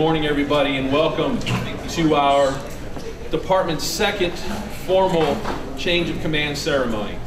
morning, everybody, and welcome to our department's second formal change of command ceremony.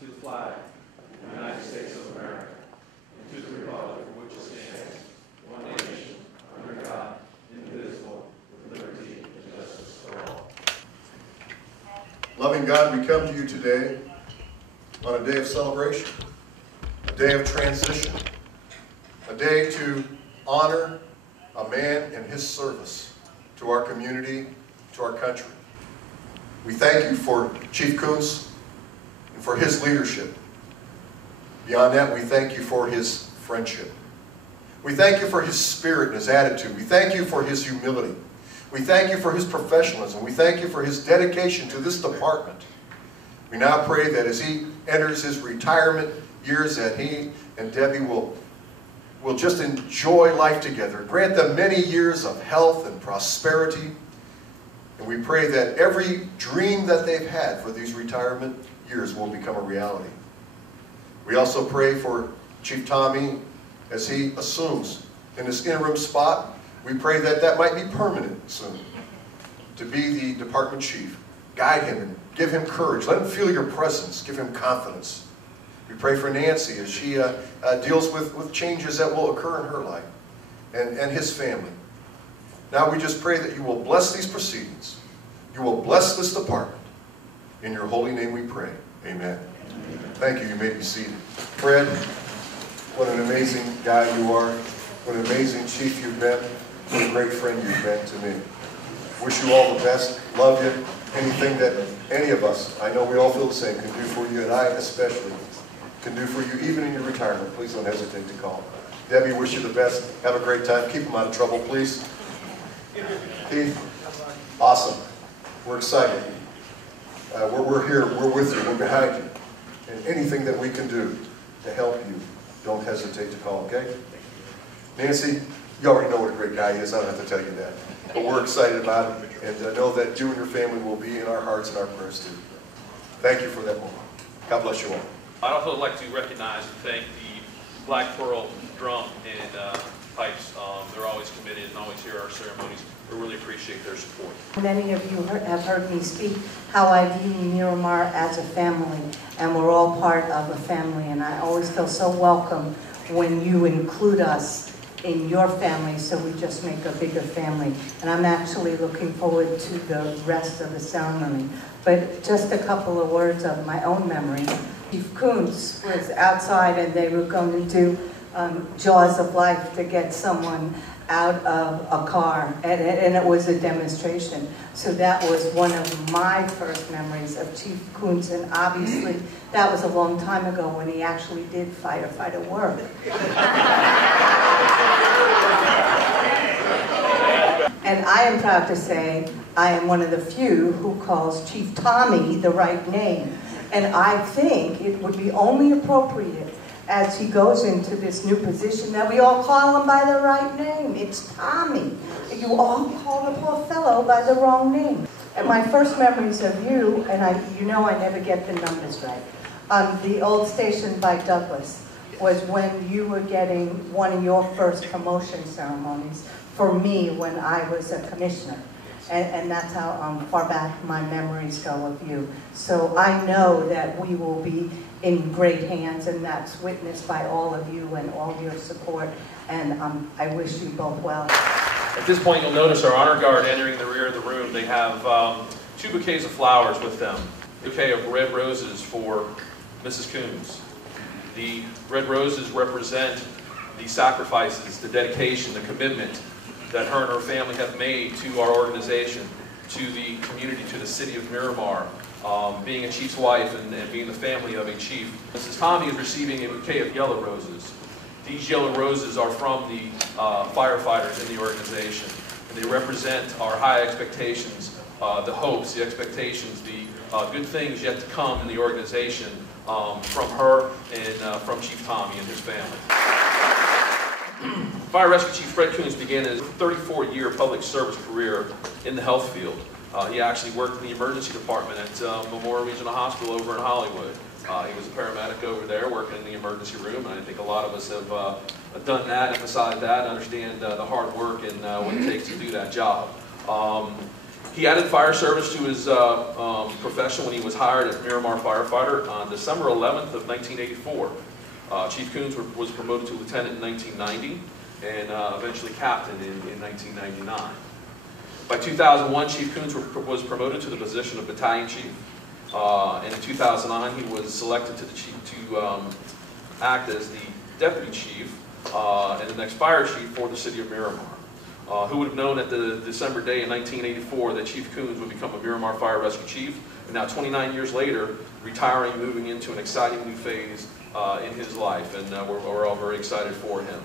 To the flag of the United States of America, and to the republic for which it stands, one nation, under God, indivisible, with liberty and justice for all. Loving God, we come to you today on a day of celebration, a day of transition, a day to honor a man in his service to our community, to our country. We thank you for Chief Kunz and for his leadership. Beyond that, we thank you for his friendship. We thank you for his spirit and his attitude. We thank you for his humility. We thank you for his professionalism. We thank you for his dedication to this department. We now pray that as he enters his retirement years, that he and Debbie will just enjoy life together. Grant them many years of health and prosperity. And we pray that every dream that they've had for these retirement years will become a reality. We also pray for Chief Tomey as he assumes in this interim spot. We pray that that might be permanent soon, to be the department chief. Guide him and give him courage. Let him feel your presence. Give him confidence. We pray for Nancy as she deals with changes that will occur in her life and his family. Now we just pray that you will bless these proceedings. You will bless this department. In your holy name we pray. Amen. Thank you. You may be seated. Fred, what an amazing guy you are. What an amazing chief you've been. What a great friend you've been to me. Wish you all the best. Love you. Anything that any of us, I know we all feel the same, can do for you, and I especially can do for you, even in your retirement. Please don't hesitate to call. Debbie, wish you the best. Have a great time. Keep them out of trouble, please. Keith, awesome. We're excited. We're here. We're with you. We're behind you. And anything that we can do to help you, don't hesitate to call, okay? Nancy, you already know what a great guy he is. I don't have to tell you that. But we're excited about him, and know that you and your family will be in our hearts and our prayers too. Thank you for that moment. God bless you all. I'd also like to recognize and thank the Black Pearl Drum and Pipes. They're always committed and always hear our ceremonies. We really appreciate their support. Many of you have heard me speak how I view Miramar as a family, and we're all part of a family, and I always feel so welcome when you include us in your family, so we just make a bigger family. And I'm actually looking forward to the rest of the ceremony. But just a couple of words of my own memory. Chief Kunz was outside and they were going to do Jaws of Life to get someone out of a car, and it was a demonstration. So that was one of my first memories of Chief Kunz, and obviously that was a long time ago when he actually did firefighter work. And I am proud to say I am one of the few who calls Chief Tomey the right name. And I think it would be only appropriate as he goes into this new position that we all call him by the right name. It's Tomey. You all call the poor fellow by the wrong name. And my first memories of you, and you know I never get the numbers right, the old station by Douglas was when you were getting one of your first promotion ceremonies for me when I was a commissioner. And that's how far back my memories go of you. So I know that we will be in great hands, and that's witnessed by all of you and all your support. And I wish you both well. At this point, you'll notice our honor guard entering the rear of the room. They have 2 bouquets of flowers with them. A bouquet of red roses for Mrs. Kunz. The red roses represent the sacrifices, the dedication, the commitment that her and her family have made to our organization, to the community, to the city of Miramar, being a chief's wife and being the family of a chief. Mrs. Tomey is receiving a bouquet of yellow roses. These yellow roses are from the firefighters in the organization, and they represent our high expectations, the hopes, the expectations, the good things yet to come in the organization from her and from Chief Tomey and his family. Fire Rescue Chief Fred Kunz began his 34-year public service career in the health field. He actually worked in the emergency department at Memorial Regional Hospital over in Hollywood. He was a paramedic over there working in the emergency room, and I think a lot of us have done that, emphasized that, and understand the hard work and what it takes to do that job. He added fire service to his profession when he was hired as Miramar firefighter on December 11th of 1984. Chief Kunz was promoted to lieutenant in 1990 and eventually captain in 1999. By 2001, Chief Kunz was promoted to the position of battalion chief. And in 2009, he was selected to act as the deputy chief and the next fire chief for the city of Miramar. Who would have known at the December day in 1984 that Chief Kunz would become a Miramar Fire Rescue Chief, and now 29 years later, retiring, moving into an exciting new phase in his life, and we're all very excited for him.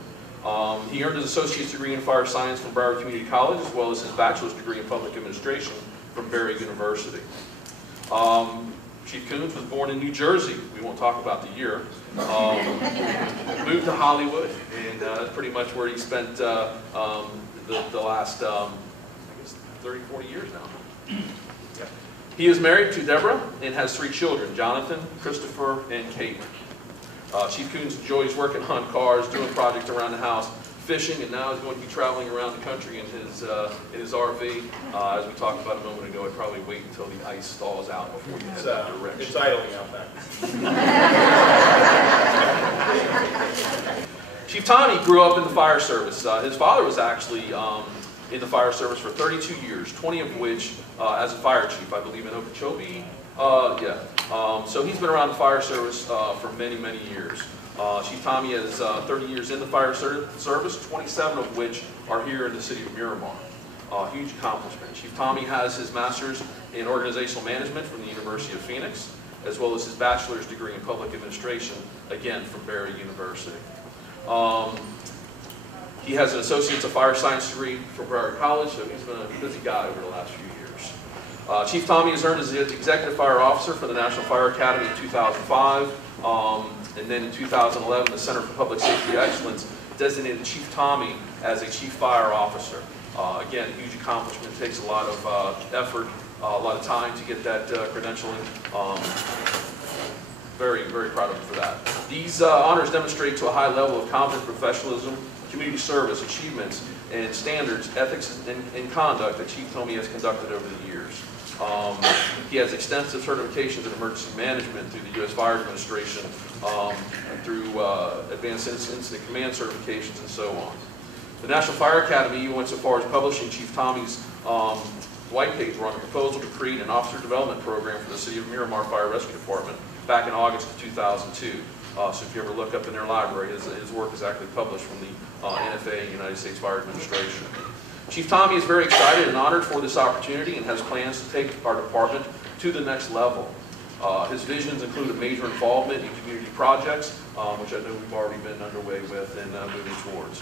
He earned his associate's degree in fire science from Broward Community College, as well as his bachelor's degree in public administration from Barry University. Chief Kunz was born in New Jersey. We won't talk about the year. Moved to Hollywood, and that's pretty much where he spent the last, I guess, 30, 40 years now. Yeah. He is married to Deborah and has 3 children, Jonathan, Christopher, and Kate. Chief Kunz enjoys working on cars, doing projects around the house, fishing, and now he's going to be traveling around the country in his RV. As we talked about a moment ago, I'd probably wait until the ice thaws out before you head that direction. It's idling out back. Chief Tomey grew up in the fire service. His father was actually in the fire service for 32 years, 20 of which as a fire chief, I believe, in Okeechobee. So he's been around the fire service for many, many years. Chief Tomey has 30 years in the fire service, 27 of which are here in the city of Miramar. Huge accomplishment. Chief Tomey has his master's in organizational management from the University of Phoenix, as well as his bachelor's degree in public administration, again from Barry University. He has an associate's of fire science degree from Broward College, so he's been a busy guy over the last few years. Chief Tomey has earned his executive fire officer for the National Fire Academy in 2005, and then in 2011, the Center for Public Safety Excellence designated Chief Tomey as a chief fire officer. Again, a huge accomplishment. It takes a lot of effort, a lot of time to get that credentialing. Very, very proud of him for that. These honors demonstrate to a high level of competent professionalism, community service, achievements, and standards, ethics, and conduct that Chief Tomey has conducted over the years. He has extensive certifications in emergency management through the U.S. Fire Administration, through advanced incident command certifications, and so on. The National Fire Academy even went so far as publishing Chief Tomey's white paper on a proposal to create an officer development program for the City of Miramar Fire Rescue Department back in August of 2002. So if you ever look up in their library, his work is actually published from the NFA, United States Fire Administration. Chief Tomey is very excited and honored for this opportunity and has plans to take our department to the next level. His visions include a major involvement in community projects, which I know we've already been underway with and moving towards.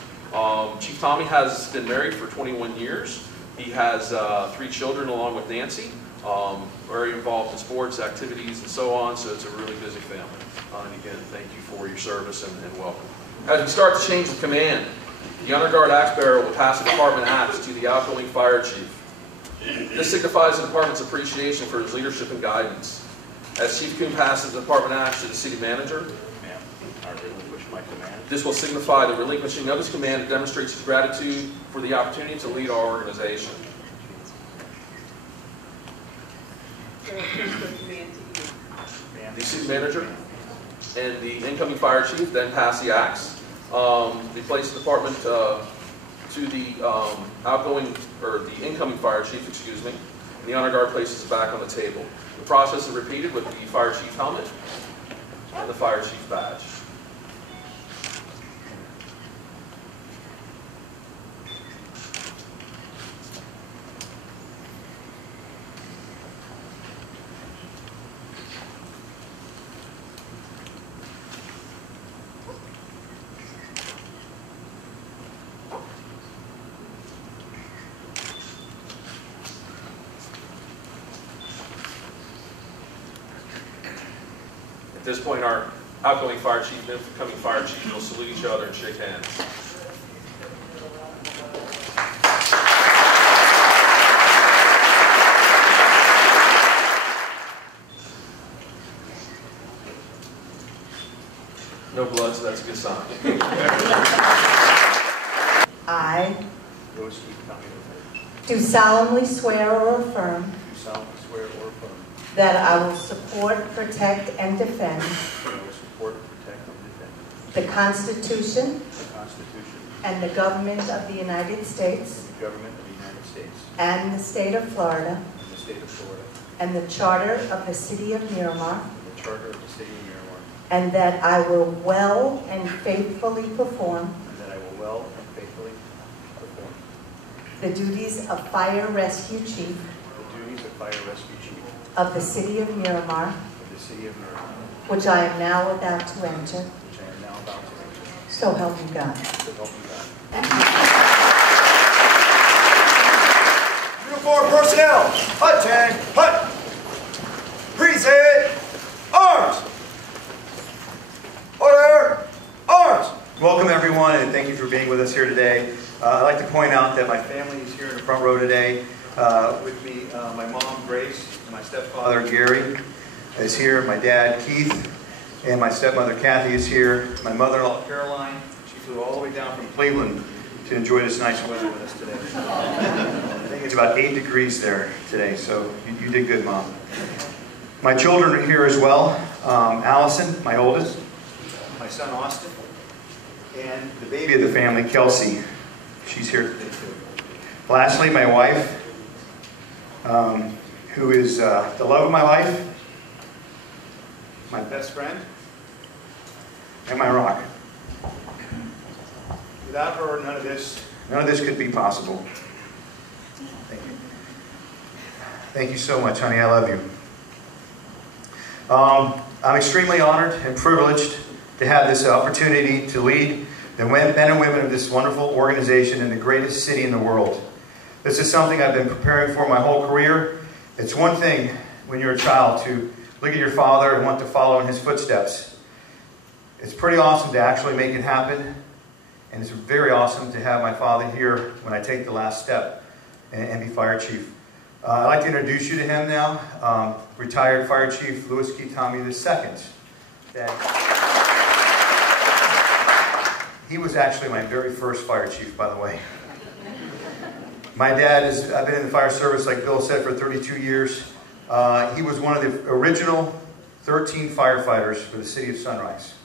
Chief Tomey has been married for 21 years. He has 3 children along with Nancy. very involved in sports activities and so on, so it's a really busy family. And again, thank you for your service and welcome. As we start to change the command, the Honor Guard Axe Bearer will pass the department axe to the outgoing Fire Chief. This signifies the department's appreciation for his leadership and guidance. As Chief Kunz passes the department axe to the City Manager, I relinquish my command. this will signify the relinquishing of his command and demonstrates his gratitude for the opportunity to lead our organization. The City Manager and the incoming Fire Chief then pass the axe. They place the department to the outgoing, or the incoming Fire Chief, excuse me, and the Honor Guard places it back on the table. The process is repeated with the Fire Chief helmet and the Fire Chief badge. At this point, our outgoing Fire Chief and incoming Fire Chief will salute each other and shake hands. No blood, so that's a good sign. I Louis Keith Tomey, do solemnly swear or affirm do solemnly swear or affirm that I will support, protect, and defend that I will support, protect, and defend the Constitution the Constitution and the government of the United States and the government of the United States and the state of Florida and the state of Florida and the charter of the City of Miramar, and the charter of the City of Miramar, and that I will well and faithfully perform and that I will well and faithfully perform the duties of Fire Rescue Chief the duties of Fire Rescue Chief of the City of Miramar, of the City of Miramar, which I am now about to enter. which I am now about to enter. So help me God. So help me God. Uniform personnel, attention, hut, present, arms, order, arms. Welcome everyone, and thank you for being with us here today. I'd like to point out that my family is here in the front row today. With me, my mom, Grace, and my stepfather, Gary, is here. My dad, Keith, and my stepmother, Kathy, is here. My mother-in-law, Caroline, she flew all the way down from Cleveland to enjoy this nice weather with us today. I think it's about 8 degrees there today, so you did good, Mom. My children are here as well. Allison, my oldest, my son, Austin, and the baby of the family, Kelsey. She's here today, too. Lastly, my wife, who is the love of my life, my best friend, and my rock. Without her, none of this could be possible. Thank you. Thank you so much, honey. I love you. I'm extremely honored and privileged to have this opportunity to lead the men and women of this wonderful organization in the greatest city in the world. This is something I've been preparing for my whole career. It's one thing when you're a child to look at your father and want to follow in his footsteps. It's pretty awesome to actually make it happen. And it's very awesome to have my father here when I take the last step and be Fire Chief. I'd like to introduce you to him now. Retired Fire Chief Louis Keith Tomey II. He was actually my very first Fire Chief, by the way. My dad I've been in the fire service, like Bill said, for 32 years. He was one of the original 13 firefighters for the city of Sunrise.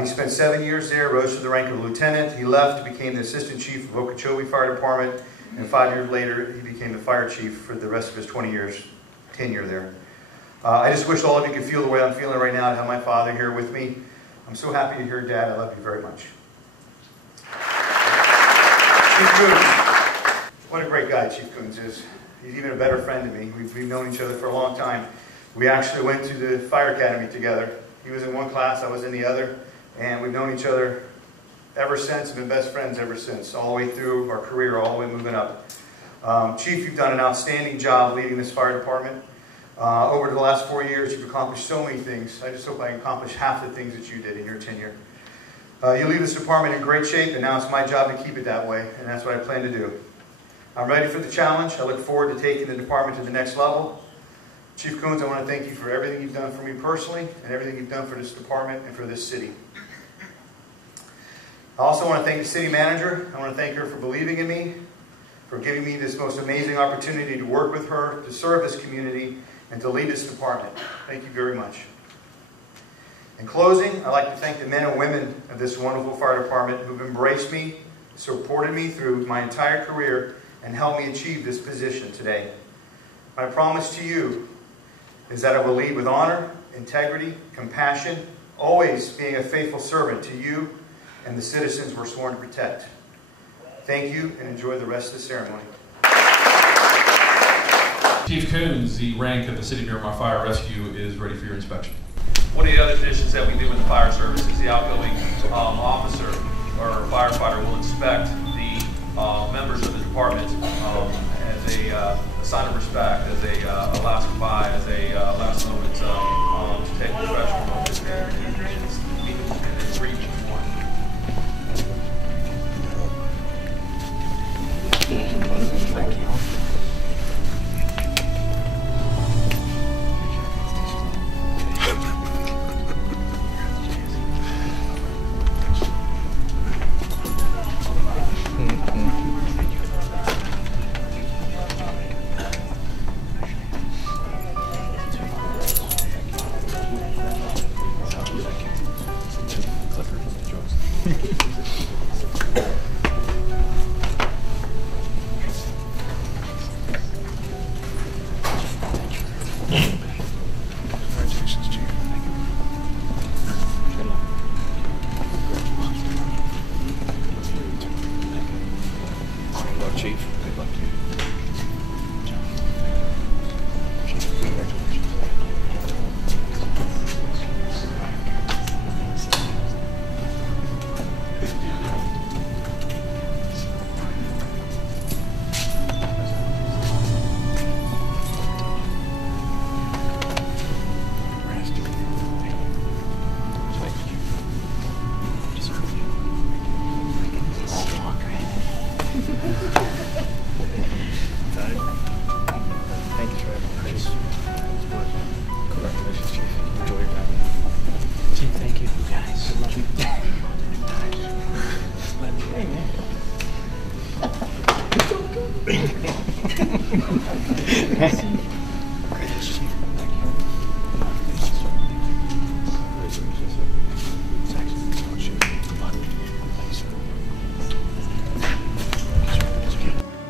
He spent 7 years there, rose to the rank of lieutenant. He left, became the assistant chief of Okeechobee Fire Department, and 5 years later, he became the fire chief for the rest of his 20 years tenure there. I just wish all of you could feel the way I'm feeling right now to have my father here with me. I'm so happy to hear Dad. I love you very much. Chief Kunz. What a great guy Chief Kunz is. He's even a better friend to me. We've known each other for a long time. We actually went to the fire academy together. He was in one class, I was in the other, and we've known each other ever since, been best friends ever since, all the way through our career, all the way moving up. Chief, you've done an outstanding job leading this fire department. Over the last 4 years, you've accomplished so many things. I just hope I can accomplish half the things that you did in your tenure. You leave this department in great shape, and now it's my job to keep it that way, and that's what I plan to do. I'm ready for the challenge. I look forward to taking the department to the next level. Chief Kunz, I want to thank you for everything you've done for me personally and everything you've done for this department and for this city. I also want to thank the city manager. I want to thank her for believing in me, for giving me this most amazing opportunity to work with her, to serve this community, and to lead this department. Thank you very much. In closing, I'd like to thank the men and women of this wonderful fire department who've embraced me, supported me through my entire career, and helped me achieve this position today. My promise to you is that I will lead with honor, integrity, compassion, always being a faithful servant to you and the citizens we're sworn to protect. Thank you, and enjoy the rest of the ceremony. Chief Kunz, the rank of the City of Miramar Fire Rescue is ready for your inspection. One of the other traditions that we do in the fire service is the outgoing officer or firefighter will inspect the members of the department as a sign of respect, as a last goodbye, as a last moment to take a professional moment and greet each one. Thank you. Chief, good luck to you.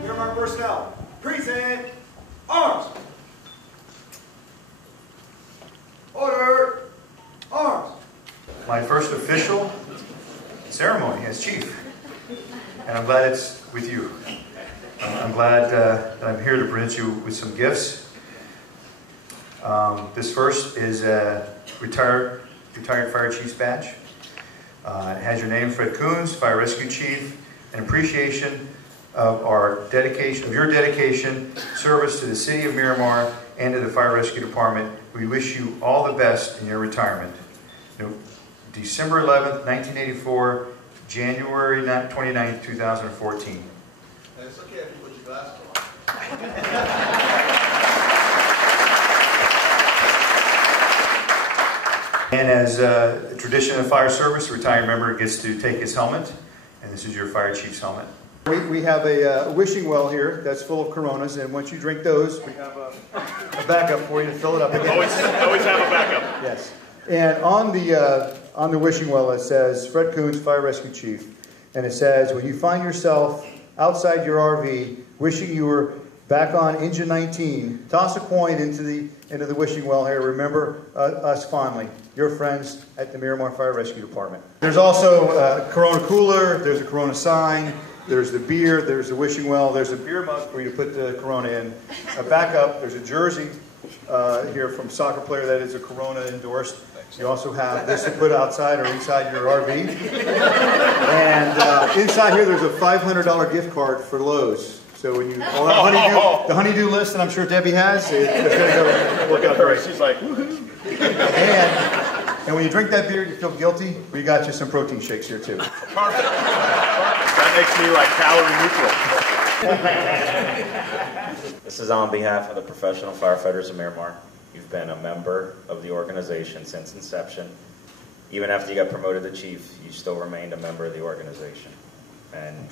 Miramar personnel, present arms. Order, arms. My first official ceremony as chief, and I'm glad it's with you. I'm glad that I'm here to present you with some gifts. This first is a retired fire chief's badge. It has your name, Fred Kunz, Fire Rescue Chief, an appreciation of your dedication, service to the City of Miramar and to the Fire Rescue Department. We wish you all the best in your retirement. December 11th, 1984, January 29th, 2014. It's okay if you put your glasses on. And as a tradition of the fire service, a retired member gets to take his helmet, and this is your fire chief's helmet. We have a wishing well here that's full of Coronas, and once you drink those, we have a backup for you to fill it up again. Always have a backup. Yes. And on the wishing well it says, Fred Kunz, Fire Rescue Chief, and it says, when you find yourself outside your RV, wishing you were back on engine 19, toss a coin into the wishing well here. Remember us fondly, your friends at the Miramar Fire Rescue Department. There's also a Corona cooler, there's a Corona sign, there's the beer, there's the wishing well, there's a beer mug for you to put the Corona in. A backup, there's a jersey here from soccer player that is a Corona endorsed. You also have this to put outside or inside your RV. And inside here there's a $500 gift card for Lowe's. So when you the honeydew list that I'm sure Debbie has, it's going to work out great. She's like, woohoo. And when you drink that beer, you feel guilty. We got you some protein shakes here too. Perfect. That makes me like calorie neutral. This is on behalf of the professional firefighters of Miramar. You've been a member of the organization since inception. Even after you got promoted to chief, you still remained a member of the organization. And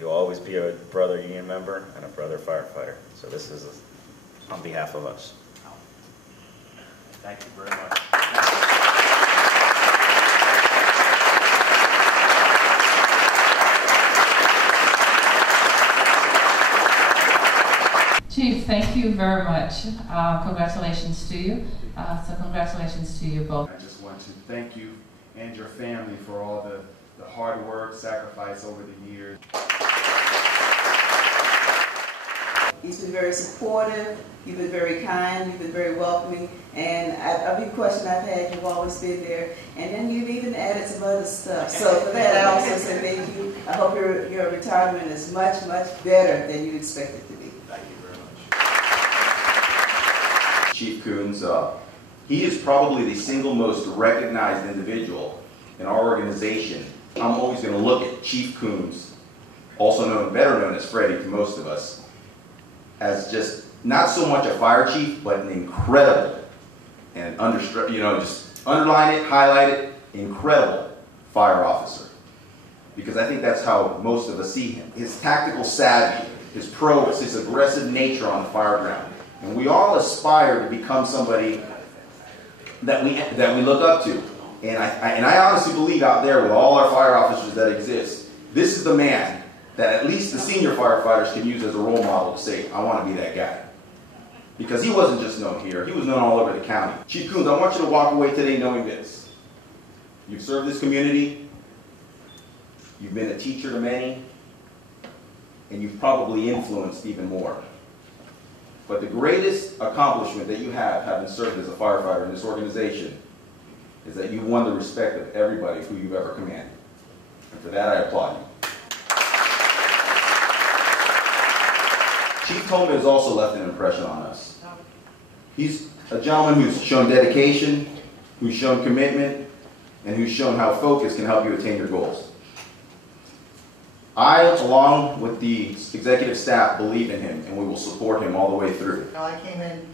you'll always be a brother union member and a brother firefighter. So this is on behalf of us. Thank you very much. Chief, thank you very much. Congratulations to you. So congratulations to you both. I just want to thank you and your family for all the hard work, sacrifice over the years. He's been very supportive, you've been very kind, you've been very welcoming, and every question I've had, you've always been there. And then you've even added some other stuff. So for that, I also say thank you. I hope your retirement is much, much better than you expected to be. Thank you very much. Chief Kunz, he is probably the single most recognized individual in our organization. I'm always going to look at Chief Kunz, also better known as Freddie to most of us, as just not so much a fire chief, but an incredible, and just underline it, highlight it, incredible fire officer. Because I think that's how most of us see him. His tactical savvy, his prowess, his aggressive nature on the fire ground. And we all aspire to become somebody that we look up to. And I honestly believe out there with all our fire officers that exist, this is the man that at least the senior firefighters can use as a role model to say, I want to be that guy. Because he wasn't just known here, he was known all over the county. Chief Kunz, I want you to walk away today knowing this. You've served this community, you've been a teacher to many, and you've probably influenced even more. But the greatest accomplishment that you have, having served as a firefighter in this organization, is that you've won the respect of everybody who you've ever commanded. And for that, I applaud you. Chief Tomey has also left an impression on us. He's a gentleman who's shown dedication, who's shown commitment, and who's shown how focus can help you attain your goals. I, along with the executive staff, believe in him, and we will support him all the way through. I came in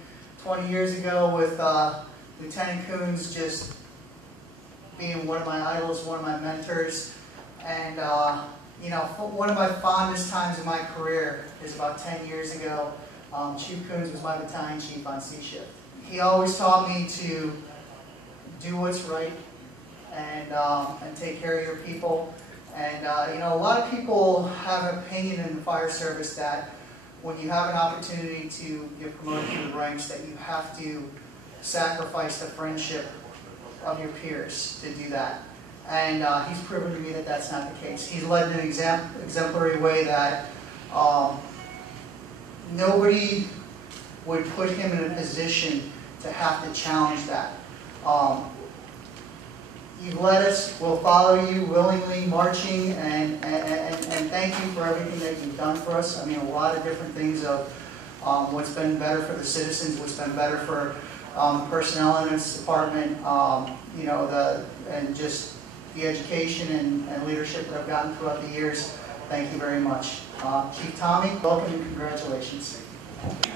20 years ago with Lieutenant Kunz just being one of my idols, one of my mentors, and one of my fondest times in my career is about 10 years ago. Chief Kunz was my battalion chief on C shift. He always taught me to do what's right and take care of your people. And a lot of people have an opinion in the fire service that when you have an opportunity to get promoted through the ranks, that you have to sacrifice the friendship of your peers to do that. And he's proven to me that that's not the case. He's led in an exemplary way that nobody would put him in a position to have to challenge that. You've led us, we'll follow you willingly, marching, and thank you for everything that you've done for us. I mean, a lot of different things of what's been better for the citizens, what's been better for personnel in this department, and just the education and leadership that I've gotten throughout the years. Thank you very much. Chief Tomey, welcome and congratulations.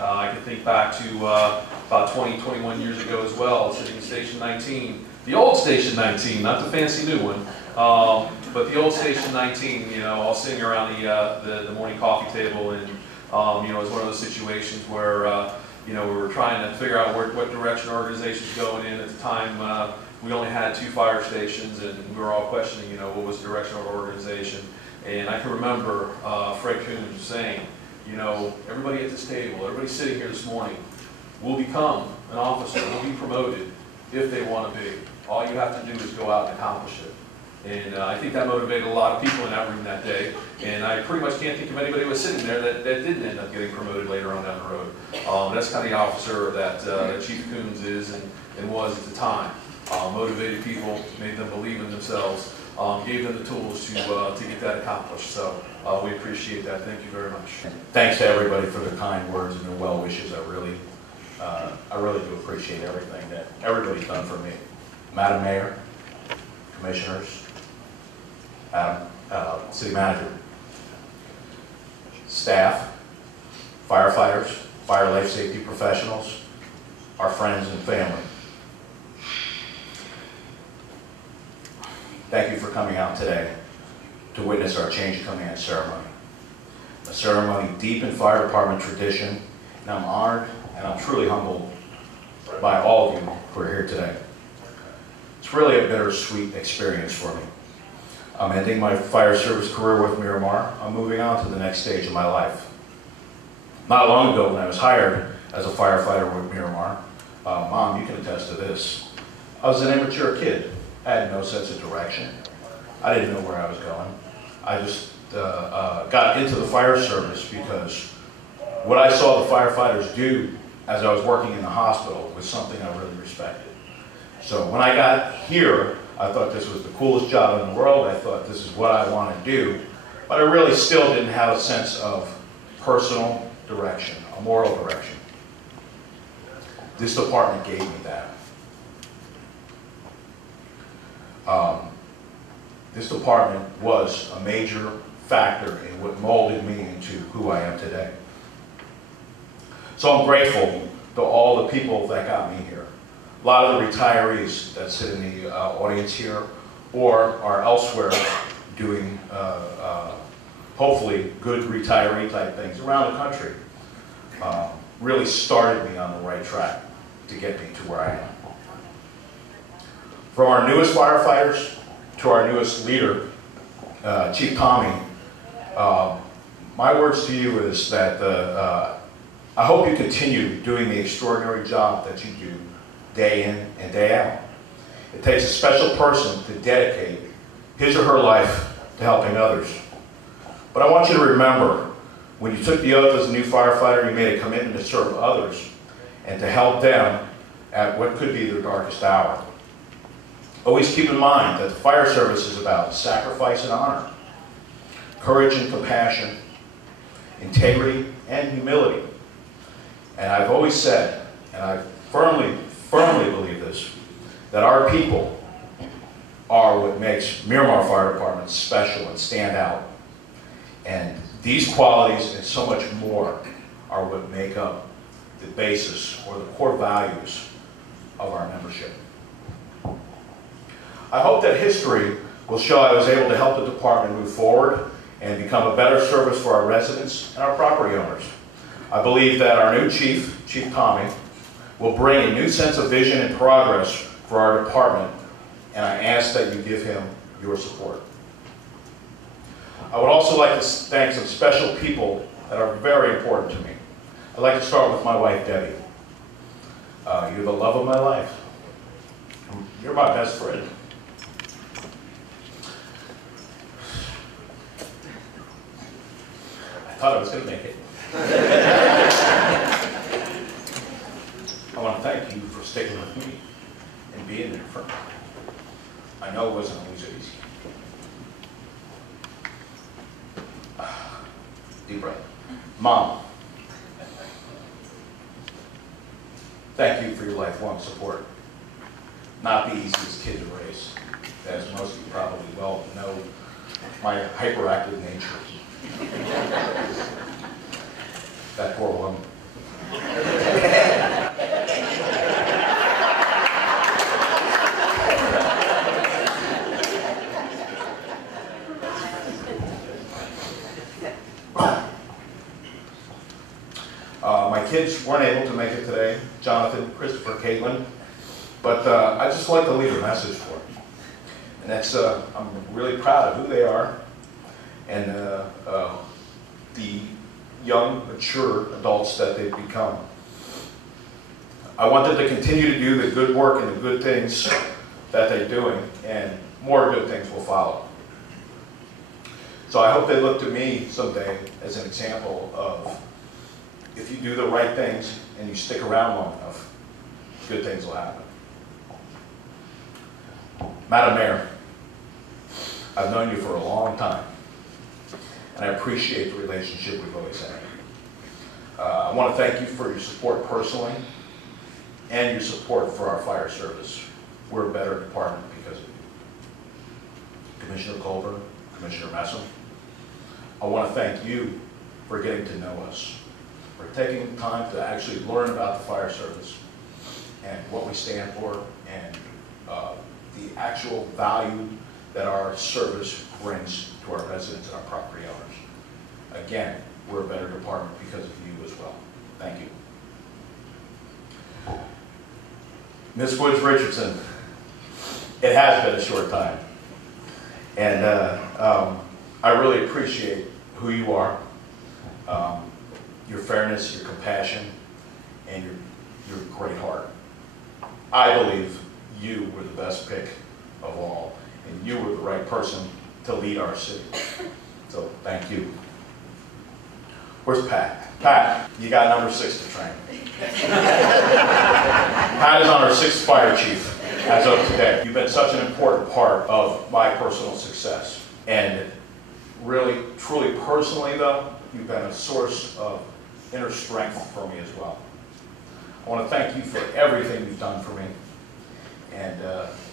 I can think back to about 20, 21 years ago as well, sitting in Station 19. The old Station 19, not the fancy new one, but the old Station 19, all sitting around the morning coffee table, and it was one of those situations where we were trying to figure out what direction our organization was going in. At the time, we only had 2 fire stations, and we were all questioning, what was the direction of our organization. And I can remember Fred Kunz saying, everybody at this table, everybody sitting here this morning, will become an officer, will be promoted if they want to be. All you have to do is go out and accomplish it. And I think that motivated a lot of people in that room that day. And I pretty much can't think of anybody who was sitting there that didn't end up getting promoted later on down the road. That's kind of the officer that Chief Kunz is and was at the time. motivated people, made them believe in themselves, gave them the tools to get that accomplished. So we appreciate that. Thank you very much. Thanks to everybody for their kind words and their well wishes. I really do appreciate everything that everybody's done for me. Madam Mayor, Commissioners, City Manager, staff, firefighters, fire life safety professionals, our friends and family. Thank you for coming out today to witness our change of command ceremony. A ceremony deep in fire department tradition, and I'm honored and I'm truly humbled by all of you who are here today. It's really a bittersweet experience for me. I'm ending my fire service career with Miramar. I'm moving on to the next stage of my life. Not long ago, when I was hired as a firefighter with Miramar, Mom, you can attest to this, I was an immature kid. I had no sense of direction. I didn't know where I was going. I just got into the fire service because what I saw the firefighters do as I was working in the hospital was something I really respected. So when I got here, I thought this was the coolest job in the world. I thought this is what I want to do. But I really still didn't have a sense of personal direction, a moral direction. This department gave me that. This department was a major factor in what molded me into who I am today. So I'm grateful to all the people that got me here. A lot of the retirees that sit in the audience here or are elsewhere doing hopefully good retiree type things around the country really started me on the right track to get me to where I am. From our newest firefighters to our newest leader, Chief Tomey, my words to you is that I hope you continue doing the extraordinary job that you do day in and day out. It takes a special person to dedicate his or her life to helping others. But I want you to remember, when you took the oath as a new firefighter, you made a commitment to serve others and to help them at what could be their darkest hour. Always keep in mind that the fire service is about sacrifice and honor, courage and compassion, integrity and humility. And I've always said, and I firmly believe this, that our people are what makes Miramar Fire Department special and stand out. And these qualities and so much more are what make up the basis or the core values of our membership. I hope that history will show I was able to help the department move forward and become a better service for our residents and our property owners. I believe that our new chief, Chief Tomey, will bring a new sense of vision and progress for our department, and I ask that you give him your support. I would also like to thank some special people that are very important to me. I'd like to start with my wife, Debbie. You're the love of my life. You're my best friend. I thought I was going to make it. I want to thank you for sticking with me and being there for me. I know it wasn't always easy. Deep breath. Mom, thank you for your lifelong support. Not the easiest kid to raise. As most of you probably well know, my hyperactive nature. That poor woman. My kids weren't able to make it today, Jonathan, Christopher, Caitlin, but I'd just like to leave a message for them. And that's, I'm really proud of who they are and the young, mature adults that they've become. I want them to continue to do the good work and the good things that they're doing, and more good things will follow. So I hope they look to me someday as an example of, if you do the right things and you stick around long enough, good things will happen. Madam Mayor, I've known you for a long time, and I appreciate the relationship we've always had. I want to thank you for your support personally and your support for our fire service. We're a better department because of you. Commissioner Colburn, Commissioner Messam, I want to thank you for getting to know us, for taking time to actually learn about the fire service and what we stand for and the actual value that our service brings to our residents and our property owners. Again, we're a better department because of you as well. Thank you. Ms. Woods-Richardson, it has been a short time. And I really appreciate who you are, your fairness, your compassion, and your great heart. I believe you were the best pick of all, and you were the right person to lead our city. So thank you. Where's Pat? Pat, you got number 6 to train. Pat is on our 6th fire chief as of today. You've been such an important part of my personal success. And really, truly personally though, you've been a source of inner strength for me as well. I want to thank you for everything you've done for me. And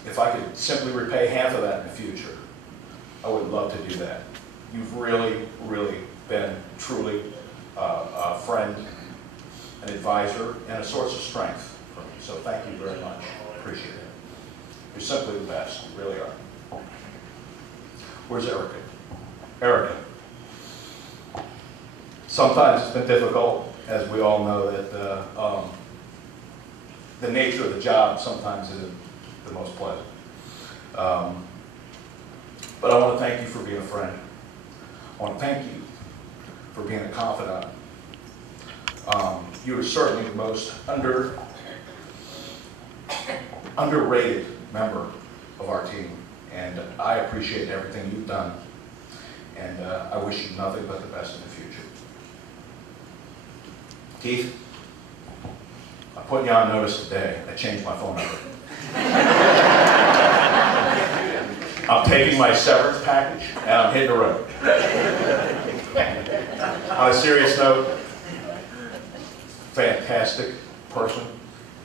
if I could simply repay half of that in the future, I would love to do that. You've really, really been truly a friend, an advisor, and a source of strength for me. So thank you very much. I appreciate it. You're simply the best. You really are. Where's Erica? Erica. Sometimes it's been difficult, as we all know, that the nature of the job sometimes isn't the most pleasant. But I want to thank you for being a friend. I want to thank you for being a confidant. You are certainly the most underrated member of our team, and I appreciate everything you've done, and I wish you nothing but the best in the future. Keith, I'm putting you on notice today. I changed my phone number. I'm taking my severance package, and I'm hitting the road. On a serious note, fantastic person.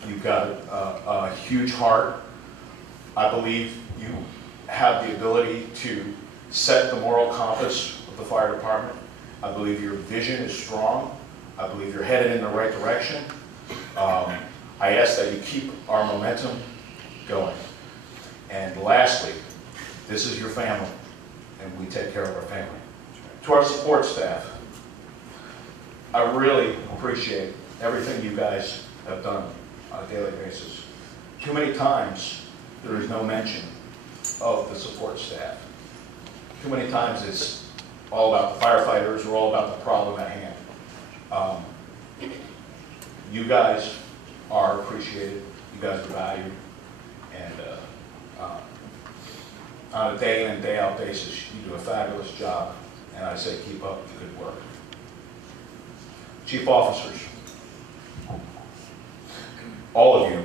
You've got a huge heart. I believe you have the ability to set the moral compass of the fire department. I believe your vision is strong. I believe you're headed in the right direction. I ask that you keep our momentum going. And lastly, this is your family, and we take care of our family. To our support staff, I really appreciate everything you guys have done on a daily basis. Too many times, there is no mention of the support staff. Too many times it's all about the firefighters or all about the problem at hand. You guys are appreciated, you guys are valued, and on a day in and day out basis, you do a fabulous job, and I say keep up the good work. Chief officers, all of you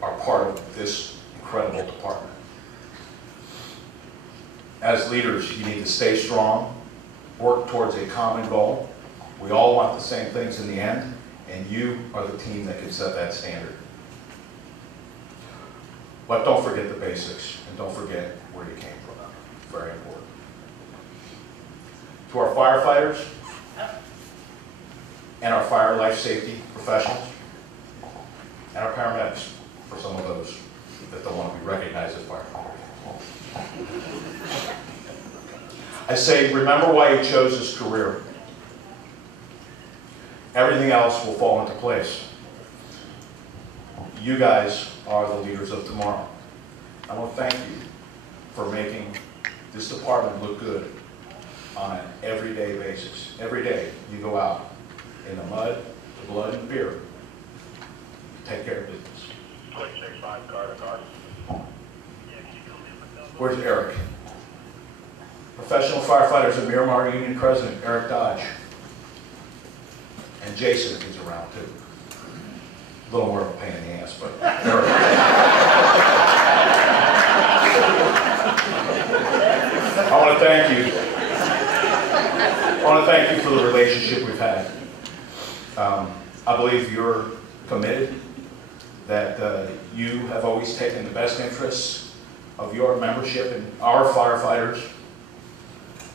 are part of this incredible department. As leaders, you need to stay strong, work towards a common goal. We all want the same things in the end, and you are the team that can set that standard. But don't forget the basics, and don't forget where you came from. Very important. To our firefighters and our fire life safety professionals and our paramedics, for some of those that don't want to be recognized as firefighters. I say, remember why you chose this career. Everything else will fall into place. You guys are the leaders of tomorrow. I want to thank you for making this department look good on an everyday basis. Every day you go out in the mud, the blood, and beer. Take care of business. Where's Eric? Professional Firefighters of Miramar Union President Eric Dodge. And Jason is around too. A little more of a pain in the ass, but Eric. thank you. I want to thank you for the relationship we've had. I believe you're committed, that you have always taken the best interests of your membership and our firefighters.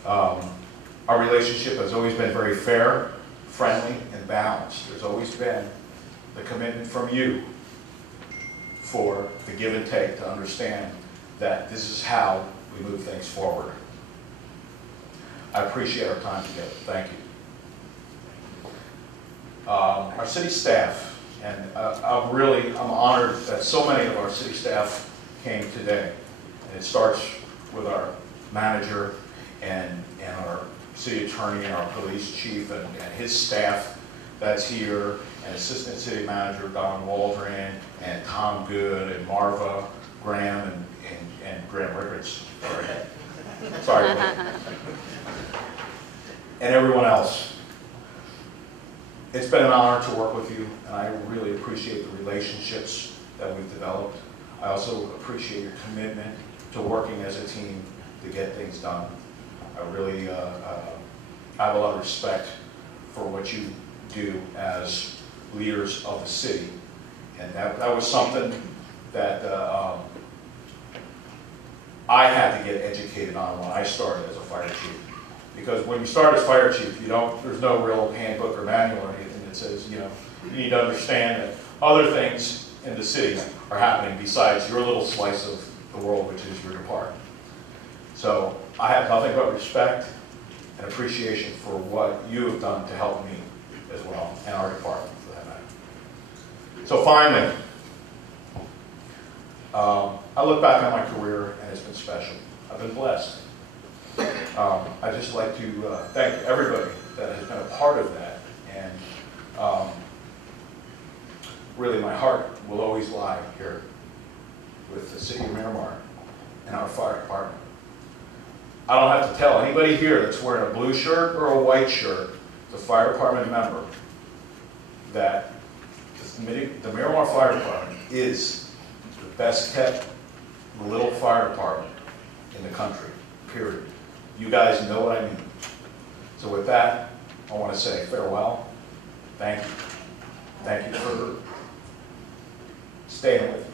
Our relationship has always been very fair, friendly, and balanced. There's always been the commitment from you for the give and take to understand that this is how we move things forward. I appreciate our time together. Thank you. Our city staff, and I'm honored that so many of our city staff came today. And it starts with our manager and our city attorney and our police chief and his staff that's here, and Assistant City Manager Don Waldron and Tom Good and Marva Graham and Graham Rickards. Sorry. And everyone else. It's been an honor to work with you, and I really appreciate the relationships that we've developed. I also appreciate your commitment to working as a team to get things done. I really I have a lot of respect for what you do as leaders of the city, and that was something that I had to get educated on when I started as a fire chief. Because when you start as fire chief, there's no real handbook or manual or anything that says, you need to understand that other things in the city are happening besides your little slice of the world, which is your department. So I have nothing but respect and appreciation for what you have done to help me as well, and our department for that matter. So finally, I look back on my career and it's been special. I've been blessed. I'd just like to thank everybody that has been a part of that, and really my heart will always lie here with the City of Miramar and our fire department. I don't have to tell anybody here that's wearing a blue shirt or a white shirt, the fire department member, that the Miramar Fire Department is the best kept little fire department in the country, period. You guys know what I mean. So with that, I want to say farewell. Thank you. Thank you for staying with me.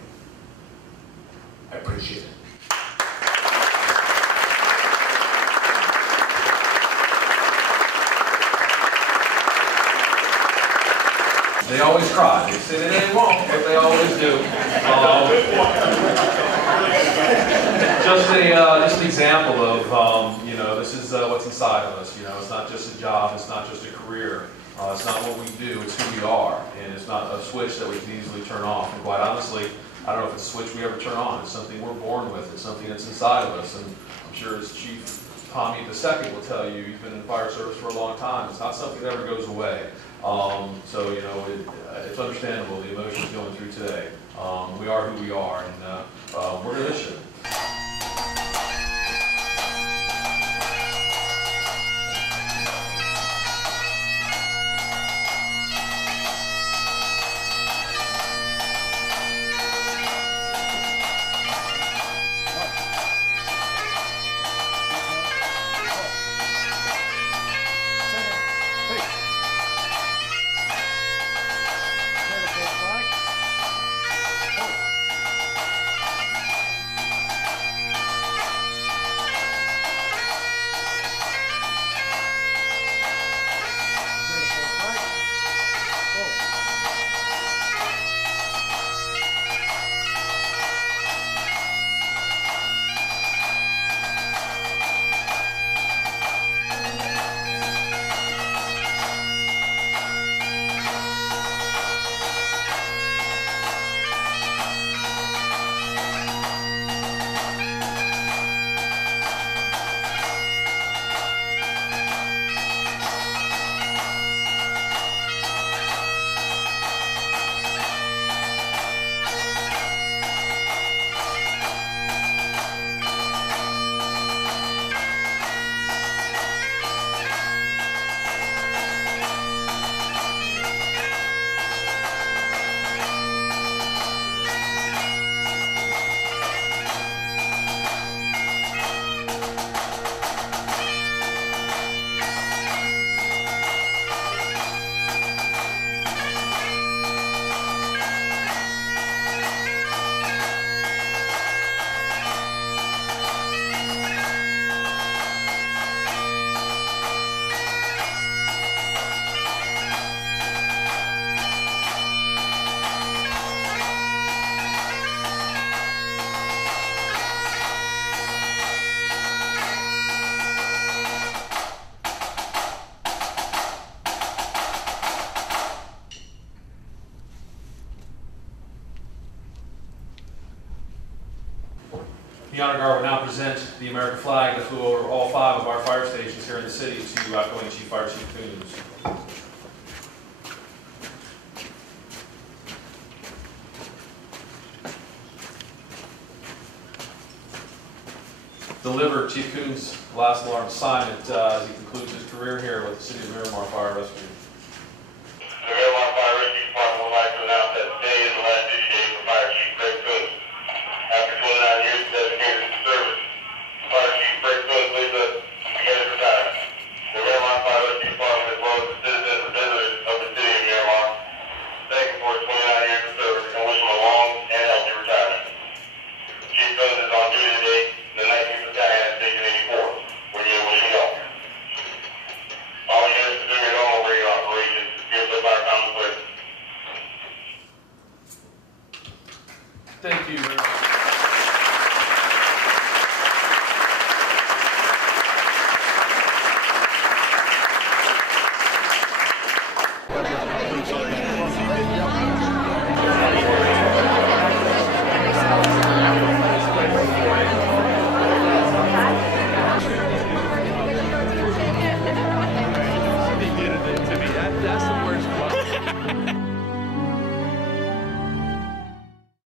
I appreciate it. They always cry. They say they won't, but they always do. Just an example of, this is what's inside of us. It's not just a job. It's not just a career. It's not what we do. It's who we are. And it's not a switch that we can easily turn off. And quite honestly, I don't know if it's a switch we ever turn on. It's something we're born with. It's something that's inside of us. And I'm sure as Chief Tomey II will tell you, he's been in the fire service for a long time. It's not something that ever goes away. It's understandable, the emotions going through today. We are who we are, and we're going to miss you. The Honor Guard will now present the American flag that flew over all 5 of our fire stations here in the city to outgoing Chief Fire Chief Kunz. Delivered Chief Kunz' last alarm assignment as he concludes his career here with the City of Miramar Fire Rescue. The Miramar Fire Rescue Department would like to announce that today is the last duty day for Fire Chief Fred Kunz. After 29 years of dedicated service, Fire Chief Fred Kunz leaves us to get his retirement. The Miramar Fire Rescue Department, as well as the citizens and visitors of the City of Miramar, thank him for his 29 years of service and wish him a long and healthy retirement. Chief Kunz is on duty today, the 19th Battalion at Station 84, where you wish him health. All units to do your normal radio operations. Here's the fire common quick. Thank you very much.